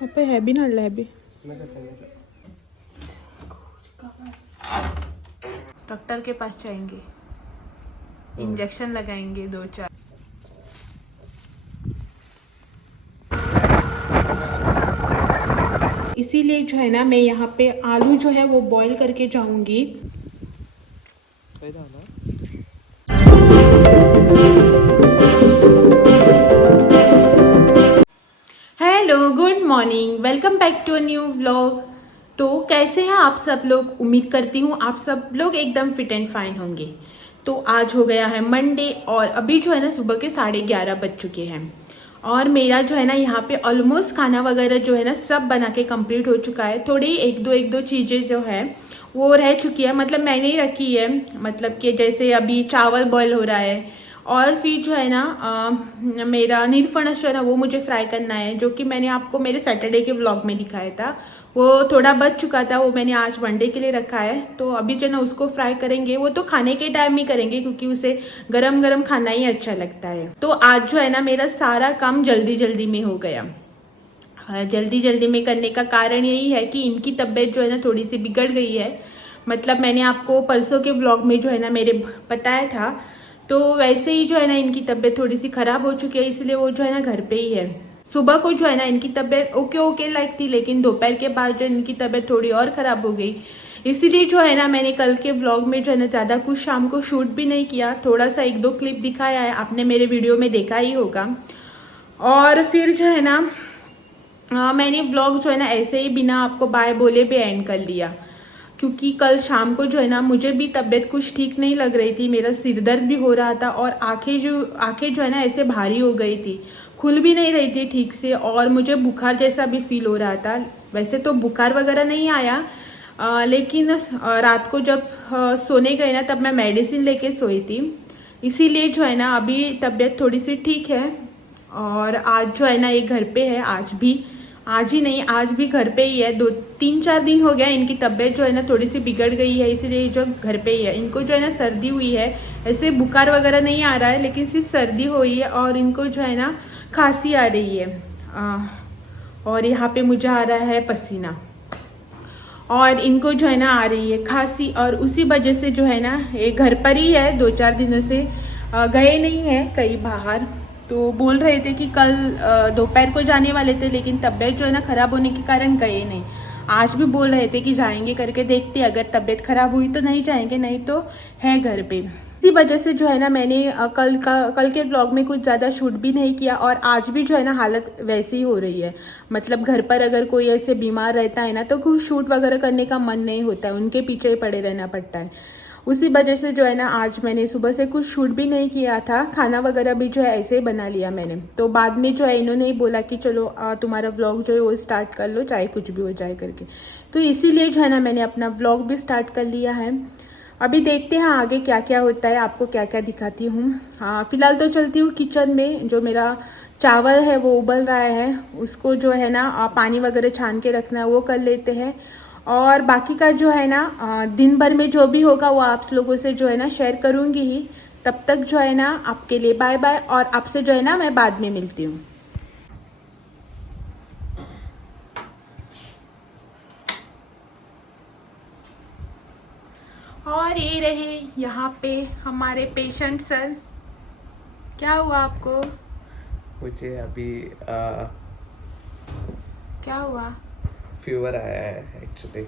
अबे है भी ना भी डॉक्टर के पास जाएंगे, इंजेक्शन लगाएंगे 2-4। इसीलिए जो है ना मैं यहाँ पे आलू जो है वो बॉईल करके जाऊंगी। Hello, good morning, welcome back to a new vlog. तो कैसे हैं आप सब लोग? उम्मीद करती हूँ आप सब लोग एकदम फिट एंड फाइन होंगे। तो आज हो गया है मंडे और अभी जो है ना सुबह के 11:30 बज चुके हैं और मेरा जो है ना यहाँ पे ऑलमोस्ट खाना वगैरह जो है ना सब बना के कंप्लीट हो चुका है। थोड़ी एक दो चीज़ें जो है वो रह चुकी है, मतलब मैंने ही रखी है, मतलब कि जैसे अभी चावल बॉईल हो रहा है और फिर जो है ना मेरा नीरफणस है ना वो मुझे फ्राई करना है, जो कि मैंने आपको मेरे सैटरडे के व्लॉग में दिखाया था। वो थोड़ा बच चुका था, वो मैंने आज मंडे के लिए रखा है। तो अभी जो ना उसको फ्राई करेंगे, वो तो खाने के टाइम ही करेंगे क्योंकि उसे गरम गरम खाना ही अच्छा लगता है। तो आज जो है ना मेरा सारा काम जल्दी जल्दी में हो गया। जल्दी जल्दी में करने का कारण यही है कि इनकी तबीयत जो है ना थोड़ी सी बिगड़ गई है। मतलब मैंने आपको परसों के व्लॉग में जो है ना मेरे बताया था, तो वैसे ही जो है ना इनकी तबीयत थोड़ी सी खराब हो चुकी है, इसलिए वो जो है ना घर पे ही है। सुबह को जो है ना इनकी तबीयत ओके ओके लाइक थी, लेकिन दोपहर के बाद जो इनकी तबीयत थोड़ी और खराब हो गई। इसीलिए जो है ना मैंने कल के व्लॉग में जो है ना ज्यादा कुछ शाम को शूट भी नहीं किया, थोड़ा सा 1-2 क्लिप दिखाया है, आपने मेरे वीडियो में देखा ही होगा। और फिर जो है ना मैंने व्लॉग जो है ना ऐसे ही बिना आपको बाय बोले भी एंड कर लिया, क्योंकि कल शाम को जो है ना मुझे भी तबीयत कुछ ठीक नहीं लग रही थी, मेरा सिर दर्द भी हो रहा था और आंखें जो है ना ऐसे भारी हो गई थी, खुल भी नहीं रही थी ठीक से, और मुझे बुखार जैसा भी फील हो रहा था। वैसे तो बुखार वगैरह नहीं आया, लेकिन रात को जब सोने गए ना तब मैं मेडिसिन लेके सोई थी, इसीलिए जो है ना अभी तबीयत थोड़ी सी ठीक है। और आज जो है ना ये घर पे है, आज ही नहीं, आज भी घर पे ही है। 2-3-4 दिन हो गया इनकी तबीयत जो है ना थोड़ी सी बिगड़ गई है, इसीलिए जो घर पे ही है। इनको जो है ना सर्दी हुई है, ऐसे बुखार वगैरह नहीं आ रहा है, लेकिन सिर्फ सर्दी हुई है और इनको जो है ना खांसी आ रही है। और यहाँ पे मुझे आ रहा है पसीना और इनको जो है ना आ रही है खांसी, और उसी वजह से जो है ना ये घर पर ही है, 2-4 दिनों से गए नहीं है कहीं बाहर। तो बोल रहे थे कि कल दोपहर को जाने वाले थे, लेकिन तबीयत जो है ना खराब होने के कारण गए नहीं। आज भी बोल रहे थे कि जाएंगे करके, देखते अगर तबीयत खराब हुई तो नहीं जाएंगे, नहीं तो है घर पे। इसी वजह से जो है ना मैंने कल के व्लॉग में कुछ ज़्यादा शूट भी नहीं किया, और आज भी जो है ना हालत वैसी ही हो रही है। मतलब घर पर अगर कोई ऐसे बीमार रहता है ना तो कुछ शूट वगैरह करने का मन नहीं होता है, उनके पीछे ही पड़े रहना पड़ता है। उसी वजह से जो है ना आज मैंने सुबह से कुछ शूट भी नहीं किया था, खाना वगैरह भी जो है ऐसे ही बना लिया मैंने। तो बाद में जो है इन्होंने ही बोला कि चलो तुम्हारा व्लॉग जो है वो स्टार्ट कर लो, चाहे कुछ भी हो जाए करके। तो इसीलिए जो है ना मैंने अपना व्लॉग भी स्टार्ट कर लिया है। अभी देखते हैं आगे क्या क्या होता है, आपको क्या क्या दिखाती हूँ। हाँ, फिलहाल तो चलती हूँ किचन में। जो मेरा चावल है वो उबल रहा है, उसको जो है ना पानी वगैरह छान के रखना है, वो कर लेते हैं। और बाकी का जो है ना दिन भर में जो भी होगा वो आप लोगों से जो है ना शेयर करूंगी ही। तब तक जो है ना आपके लिए बाय बाय, और आपसे जो है ना मैं बाद में मिलती हूँ। और ये रहे यहाँ पे हमारे पेशेंट सर। क्या हुआ आपको? मुझे अभी क्या हुआ? फीवर आया है एक्चुअली।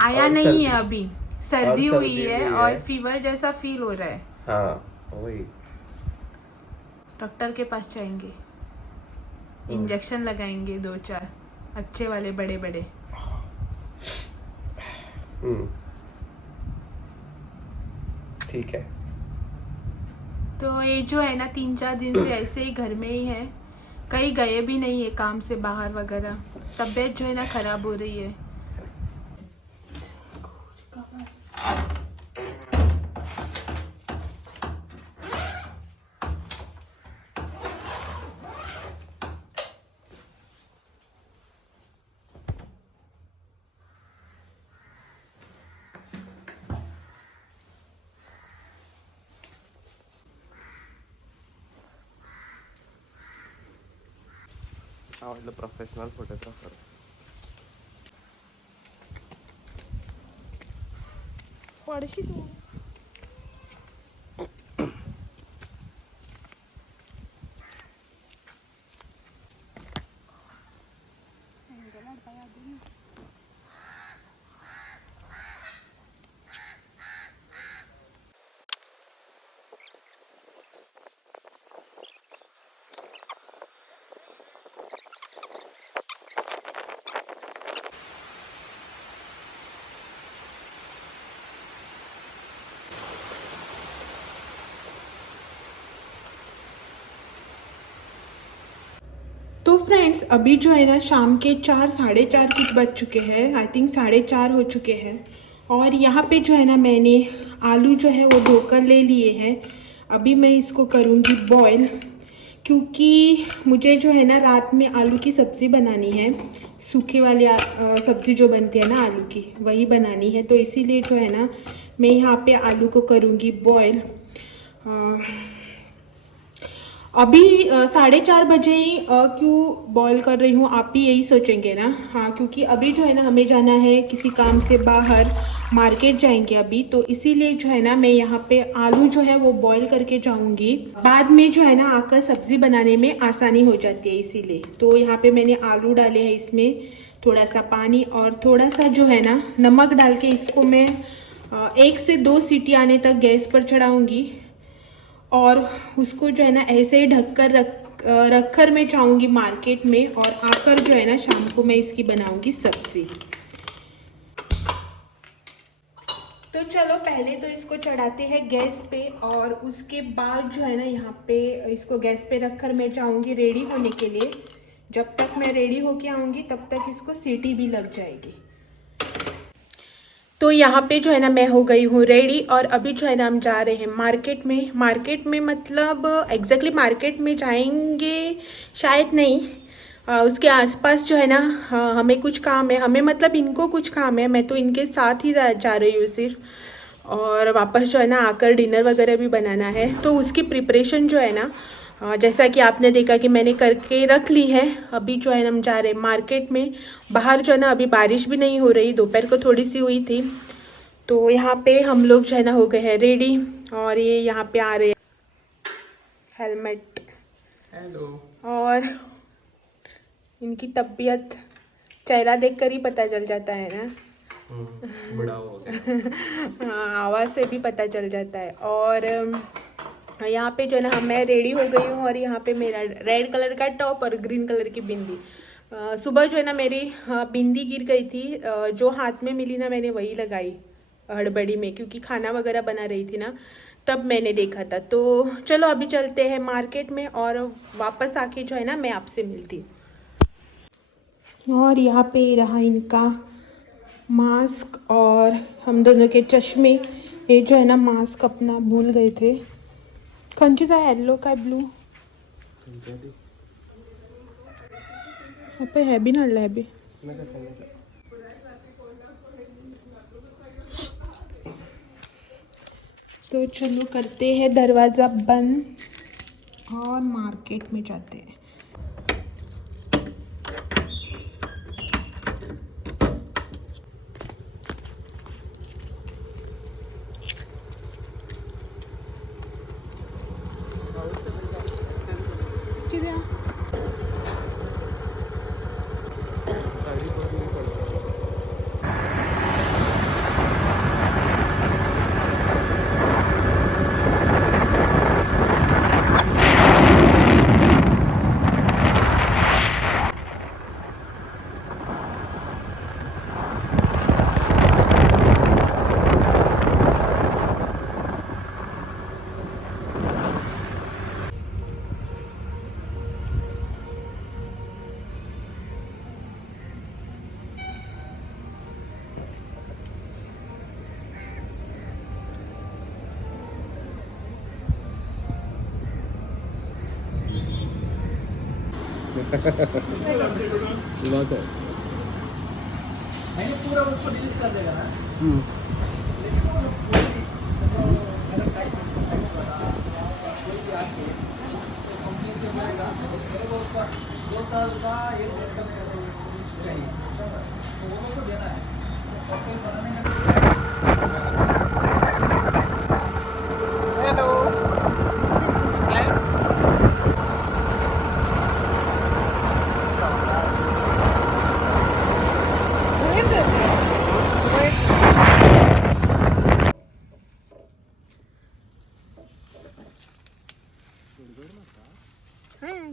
आया और नहीं है सर्दी अभी, और सर्दी हुई सर्दी है हुई है। और फीवर जैसा फील हो रहा है। हाँ वही। डॉक्टर के पास जाएंगे, इंजेक्शन लगाएंगे 2-4 अच्छे वाले बड़े बड़े। ठीक है। तो ये जो है ना 3-4 दिन से ऐसे ही घर में ही है, कहीं गए भी नहीं है काम से बाहर वगैरह। तबीयत जो है ना खराब हो रही है। I was the professional photographer. पडशी तू तो फ्रेंड्स अभी जो है ना शाम के 4 साढ़े 4 कुछ बज चुके हैं, आई थिंक 4:30 हो चुके हैं। और यहाँ पे जो है ना मैंने आलू जो है वो धोकर ले लिए हैं। अभी मैं इसको करूँगी बॉईल, क्योंकि मुझे जो है ना रात में आलू की सब्ज़ी बनानी है। सूखे वाली सब्ज़ी जो बनती है ना आलू की, वही बनानी है। तो इसीलिए जो है ना मैं यहाँ पे आलू को करूँगी बॉईल। अभी 4:30 बजे ही क्यों बॉईल कर रही हूँ, आप भी यही सोचेंगे ना। हाँ, क्योंकि अभी जो है ना हमें जाना है किसी काम से बाहर, मार्केट जाएंगे अभी, तो इसीलिए जो है ना मैं यहाँ पे आलू जो है वो बॉईल करके जाऊँगी। बाद में जो है ना आकर सब्ज़ी बनाने में आसानी हो जाती है, इसीलिए। तो यहाँ पे मैंने आलू डाले हैं, इसमें थोड़ा सा पानी और थोड़ा सा जो है ना नमक डाल के इसको मैं 1 से 2 सीटी आने तक गैस पर चढ़ाऊँगी। और उसको जो है ना ऐसे ही ढककर रखकर मैं जाऊँगी मार्केट में, और आकर जो है ना शाम को मैं इसकी बनाऊँगी सब्ज़ी। तो चलो पहले तो इसको चढ़ाते हैं गैस पे, और उसके बाद जो है ना यहाँ पे इसको गैस पे रखकर मैं जाऊँगी रेडी होने के लिए। जब तक मैं रेडी होके आऊँगी तब तक इसको सीटी भी लग जाएगी। तो यहाँ पे जो है ना मैं हो गई हूँ रेडी, और अभी जो है ना हम जा रहे हैं मार्केट में। मार्केट में मतलब एग्जैक्टली मार्केट में जाएंगे शायद नहीं, उसके आसपास जो है ना हमें कुछ काम है, हमें मतलब इनको कुछ काम है। मैं तो इनके साथ ही जा रही हूँ सिर्फ, और वापस जो है ना आकर डिनर वगैरह भी बनाना है। तो उसकी प्रिपरेशन जो है ना जैसा कि आपने देखा कि मैंने करके रख ली है। अभी जो है हम जा रहे हैं मार्केट में। बाहर जो है ना अभी बारिश भी नहीं हो रही, दोपहर को थोड़ी सी हुई थी। तो यहाँ पे हम लोग जो है ना हो गए हैं रेडी, और ये यहाँ पे आ रहे हैं हेलमेट। हेलो। और इनकी तबीयत चेहरा देखकर ही पता चल जाता है ना, बड़ा हो गया। हाँ, आवाज़ से भी पता चल जाता है। और यहाँ पे जो है ना मैं रेडी हो गई हूँ, और यहाँ पे मेरा रेड कलर का टॉप और ग्रीन कलर की बिंदी। सुबह जो है ना मेरी बिंदी गिर गई थी, जो हाथ में मिली ना मैंने वही लगाई हड़बड़ी में, क्योंकि खाना वगैरह बना रही थी ना, तब मैंने देखा था। तो चलो अभी चलते हैं मार्केट में, और वापस आके जो है ना मैं आपसे मिलती हूँ। और यहाँ पे रहा इनका मास्क और हम दोनों के चश्मे। ये जो है ना मास्क अपना भूल गए थे। खंचीचा येलो काय ब्लू पे है भी नडला है भी। तो चलो करते हैं दरवाज़ा बंद और मार्केट में जाते हैं। बहुत है। पूरा उसको डिलीट कर देगा ना। कोई भी आके कंप्लेंट से बोलेगा, उसका 2 साल का एक वर्ष का चाहिए तो वो लोग को देना है सॉफ्टवेयर बनाने का। हेलो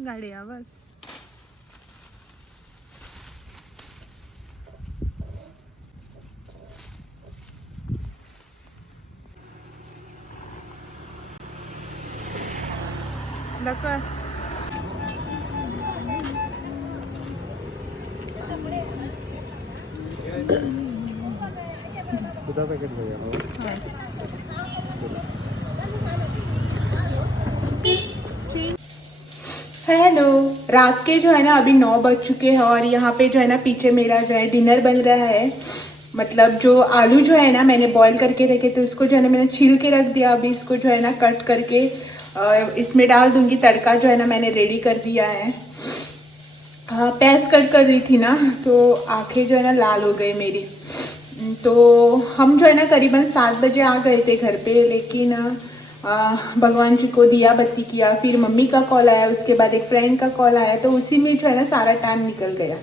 गाड़ी आवाज लका खुदा पैकेट भैया हेलो। रात के जो है ना अभी 9 बज चुके हैं और यहाँ पे जो है ना पीछे मेरा जो है डिनर बन रहा है। मतलब जो आलू जो है ना मैंने बॉईल करके रखे तो इसको जो है ना मैंने छील के रख दिया। अभी इसको जो है ना कट करके इसमें डाल दूंगी। तड़का जो है ना मैंने रेडी कर दिया है। प्याज कट कर रही थी ना तो आंखें जो है ना लाल हो गई मेरी। तो हम जो है ना करीबन 7 बजे आ गए थे घर पे, लेकिन भगवान जी को दिया बत्ती किया, फिर मम्मी का कॉल आया, उसके बाद एक फ्रेंड का कॉल आया, तो उसी में जो है ना सारा टाइम निकल गया।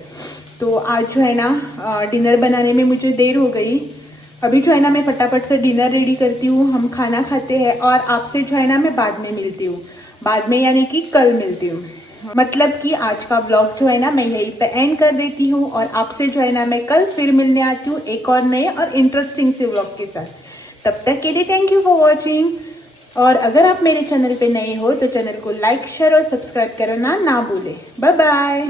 तो आज जो है ना डिनर बनाने में मुझे देर हो गई। अभी जो है ना मैं फटाफट से डिनर रेडी करती हूँ, हम खाना खाते हैं और आपसे जो है ना मैं बाद में मिलती हूँ। बाद में यानी कि कल मिलती हूँ। मतलब कि आज का ब्लॉग जो है ना मैं यहीं पे एंड कर देती हूँ और आपसे जो है ना मैं कल फिर मिलने आती हूँ एक और नए और इंटरेस्टिंग से ब्लॉग के साथ। तब तक के लिए थैंक यू फॉर वॉचिंग। और अगर आप मेरे चैनल पे नए हो तो चैनल को लाइक शेयर और सब्सक्राइब करना ना भूलें। Bye bye.